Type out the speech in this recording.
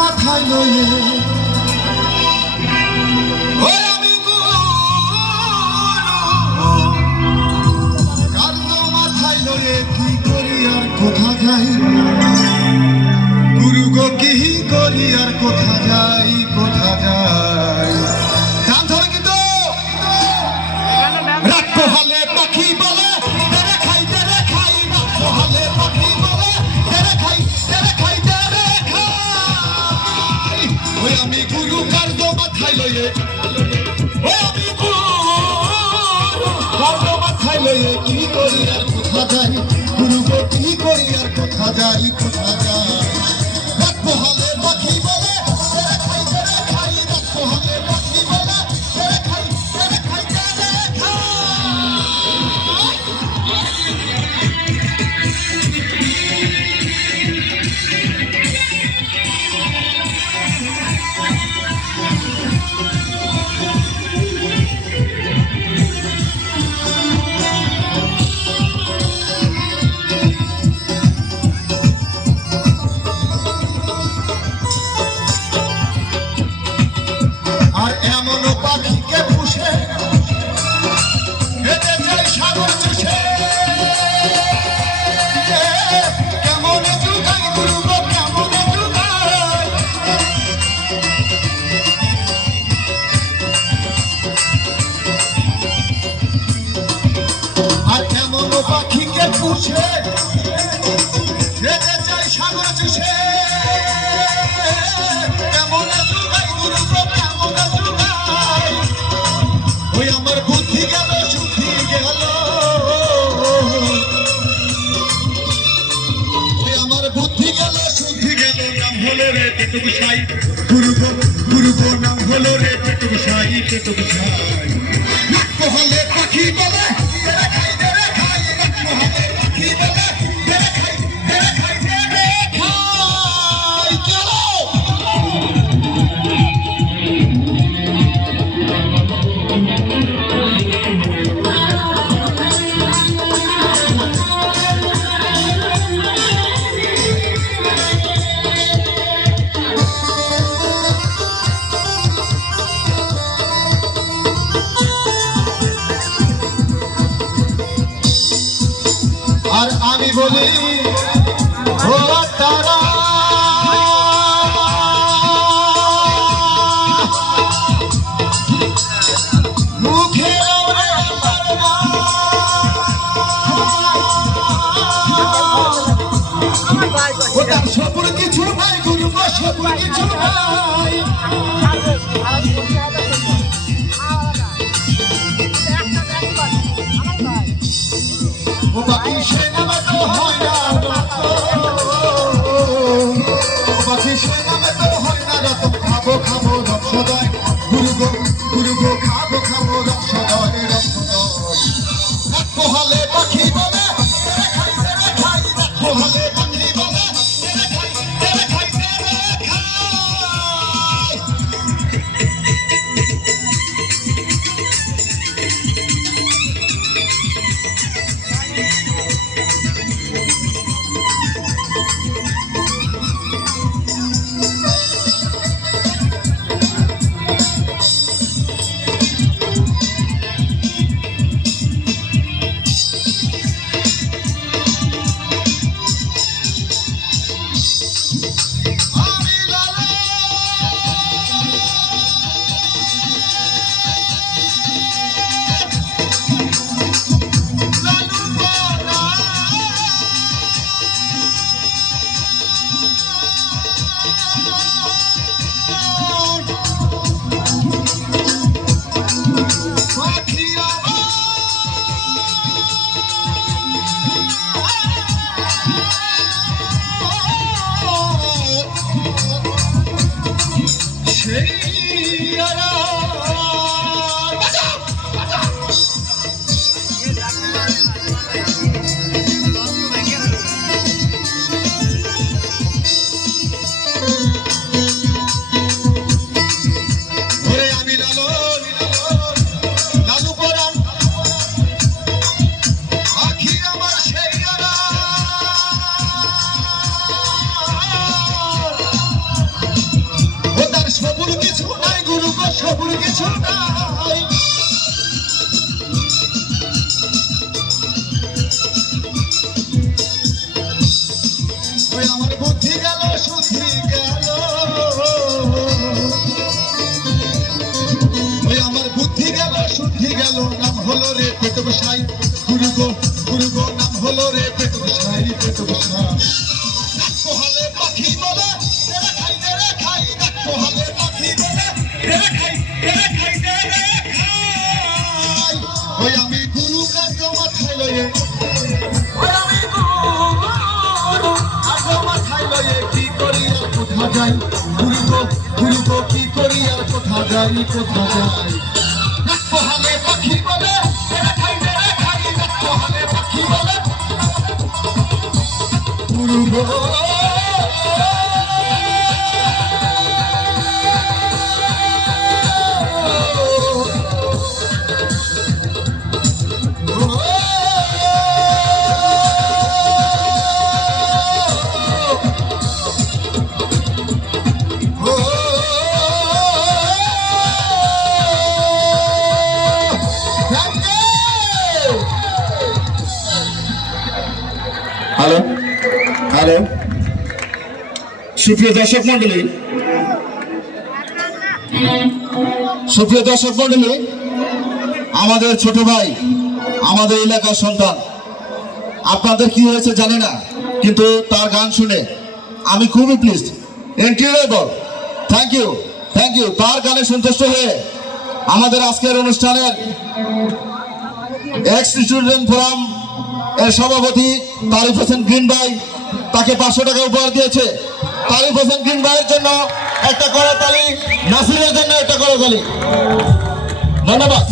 মাথায় লয়ে কি করি আর কোথা যাই গুরু গো কি করি আর কোথা যাই গান ধরে কিন্তু রাত পোহালে পাখি বলে তেরে খাই রাত পোহালে পাখি বলে তেরে খাই ওই আমি গুরু কার্য মাথায় লইয়ে ওই আমি গুরু কার্য মাথায় লইয়ে কি করি আর কোথা যাই গুরু গো কি করি আর কোথা যাই রাত পোহালে পাখি বলে তেরে খাই রাত পোহালে পাখি বলে তেরে খাই পাখিকে পুষে খেতে চাই সাগর চুষে কেমন জুগাই গুরু কেমন জুগাই ওই আমার বুদ্ধি গেল শুদ্ধি গেল ওই আমার বুদ্ধি গেল শুদ্ধি গেল নাম হলো রে পেটুক সাই গুরু গো নাম হলো রে পেটুক সাই পোহালে পাখি বলে আর আমি বলি ও তারা মুখে ওটার সপুর কিছু ভাই গুরু সপুর কিছু ভাই ও বাকি সে নামে তো হয় না বাকি সে নামে তো হয় না রতন খাবো রক্ষদয় গুরু গো খাবো রক্ষদয় রাত পোহালে পাখি বলে তেরে খাই রাত পোহালে পাখি বলে তেরে খাই যাই ঘুরবো কি করি আর কোথা যাই পোহালে পাখি বলে খাই পোহালে পাখি বলে ঘুরবো হ্যালো হ্যালো সুপ্রিয় দর্শক মন্ডলী আমাদের ছোট ভাই আমাদের এলাকার সন্তান আপনাদের কি হয়েছে জানি না কিন্তু তার গান শুনে আমি খুবই প্লিজড ইনক্রেডিবল থ্যাংক ইউ তার গানে সন্তুষ্ট হয়ে আমাদের আজকের অনুষ্ঠানের এক্স স্টুডেন্ট ফোরাম এর সভাপতি তারিফ হোসেন গ্রিন ভাই তাকে 500 টাকা উপহার দিয়েছে। তারিফ হোসেন গ্রিন ভাইয়ের জন্য একটা করতালি, নাসিরের জন্য একটা করতালি। ধন্যবাদ।